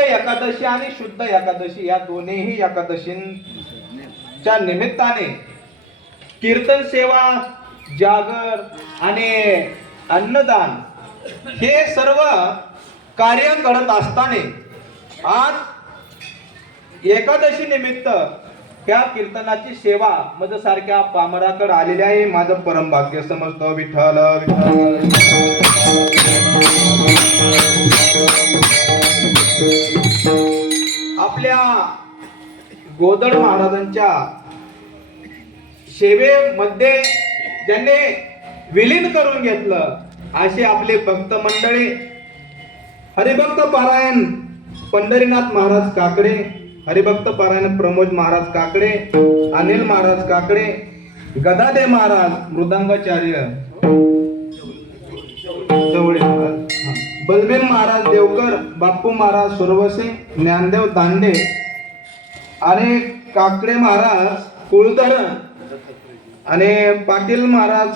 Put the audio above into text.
एकादशी आणि शुद्ध एकादशी या दोन्हीही एकादशींच्या निमित्ताने कीर्तन सेवा जागर आणि अन्नदान हे सर्व कार्य करत असताना आज एकादशी निमित्त त्या कीर्तनाची सेवा मज पामराकडे आलेली आहे. माझं परम भाग्य समजतो. विठ्ठल विठ्ठल. आपल्या गोदड महाराजांच्या सेवेमध्ये ज्यांनी विलीन करून घेतलं असे आपले भक्त मंडळी हरिभक्त पारायण पंढरीनाथ महाराज काकडे हरिभक्त पारायण प्रमोद महाराज काकडे अनिल महाराज काकडे गदादे महाराज मृदंगाचार्य जवळे बलबीर महाराज देवकर बाप्पू महाराज सुरवसे ज्ञानदेव दांडे आणि काकडे महाराज कुळधरण आणि पाटील महाराज